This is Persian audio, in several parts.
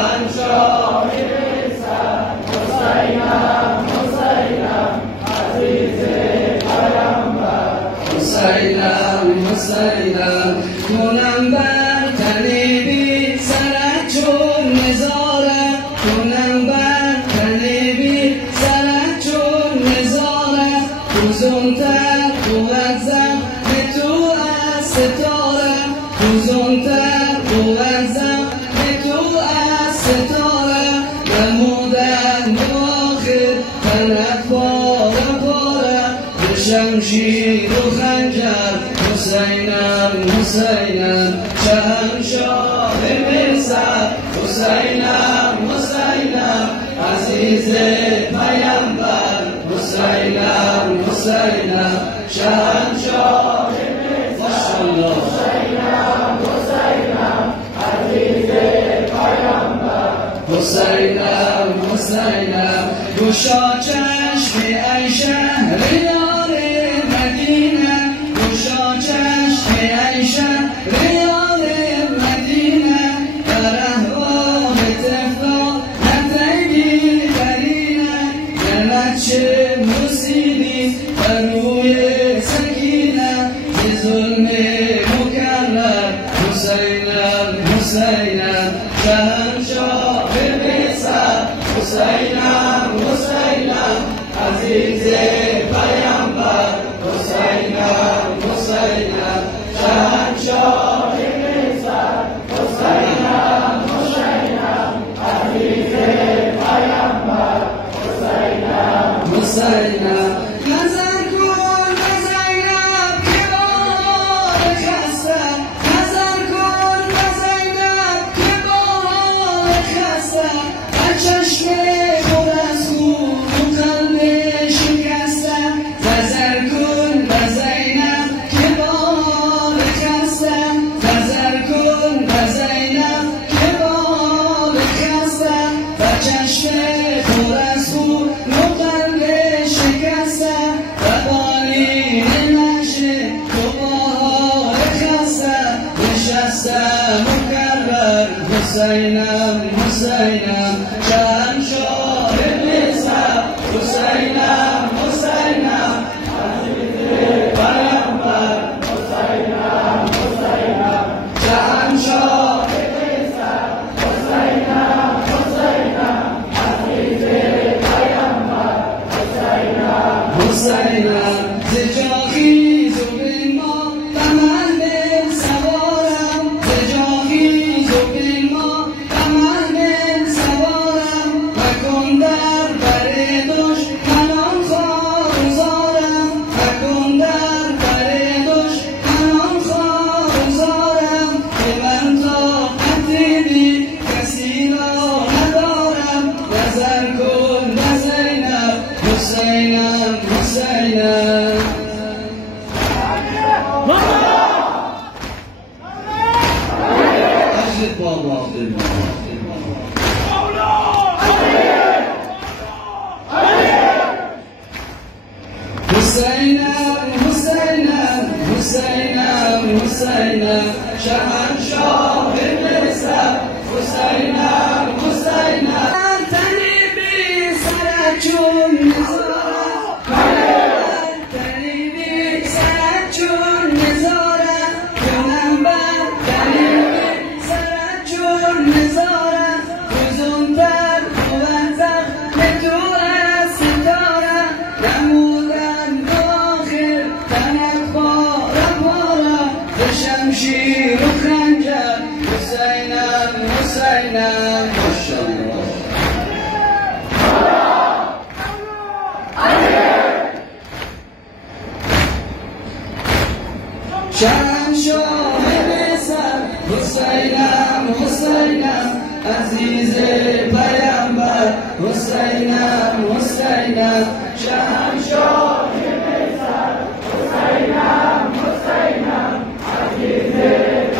شهنشاه سر حسینم حسینم عزیز پیامبر حسینم حسینم کنم بر تنی بی سرت چون نزاره کنم بر تنی بی سرت چون نزاره روزونتر قوتم به تو از ستاره روزونتر قوتم به تو از ستاره نمودن آخر تنت پاره پاره به شمشیر و خنجر حسینم حسینم شهنشاه مصر حسینم حسینم عزیز پیامبر حسینم حسینم شهنشاه مصر حسینم حسینم عزیز پیامبر حسینم حسینم گشا چشم ای شهریار مدینه گشا چشم ای شهریار مدینه در احوال طفلان نتگی قرینه نعمت چه مصیبی بر روی سکینه ز ظلم مکرر حسینم حسینم شهنشاه مصر حسینم حسینم عزیز پیامبر حسینم حسینم شهنشاه مصر حسینم حسینم عزیز پیامبر حسینم حسینم نظر کن به زینب که بار خسته نظر کن به زینب که بار خسته هر چشم خود از خون و قلب شکسته نظر کن به زینب که بار خسته نظر کن به زینب که بار خسته هر چشم خود از خون و قلب شکسته و بالین نشه تو بار خسته نشسته مکرر حسینم حسینم شهنشاه مصر حسینم حسینم عزیز پیامبر حسینم حسینم شهنشاه مصر حسینم حسینم عزیز پیامبر حسینم حسینم ز جا خیز و بنما بمن سوارم ز جا خیز و بنما بمن سوارم مکن در بر دشمنان خوارزارم مکن در بر دشمنان خوارزارم که من طاقت بی کسی را ندارم نظر کن به زینب حسینم حسینم أجل بابا حسینم حسینم حسینم حسینم شهنشاه مصر حسینم حسینم تنی بی سرت چون نزاره تنی بی سرت چون نزاره کنم بر تنی بی سرت چون نزاره روزونتر قوتم به تو از ستاره نمودن آخر تنت پاره پاره به شمشیر و خنجر حسینم حسینم ماشاءالله شهنشاه مصر حسینم حسینم عزیز پیامبر حسینم حسینم شهنشاه مصر حسینم حسینم عزیز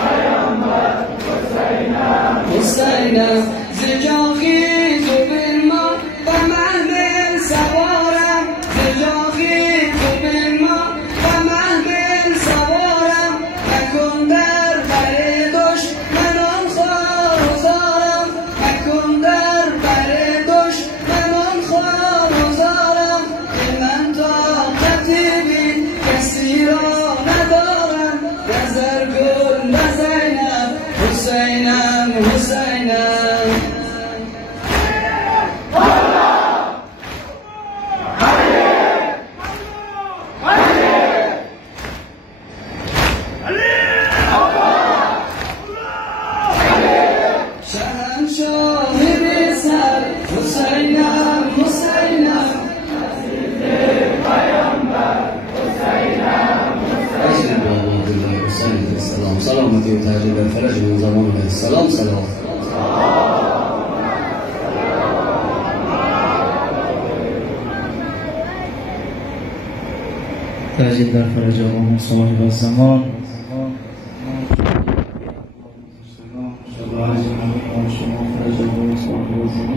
پیامبر حسینم حسینم ز جا خیز و بنما و محمل سوارم ز جا خیز و بنما و محمل سوارم مکن در بر دشمنان خوارزارم مکن حسینم شهنشاه مصر حسینم حسینم السلام سلامتی و تهجید در فرج من زمان علیه السلام سلام تهجید در فرج آقا صاحب الزمان شما فرج آقا صاحب الزمان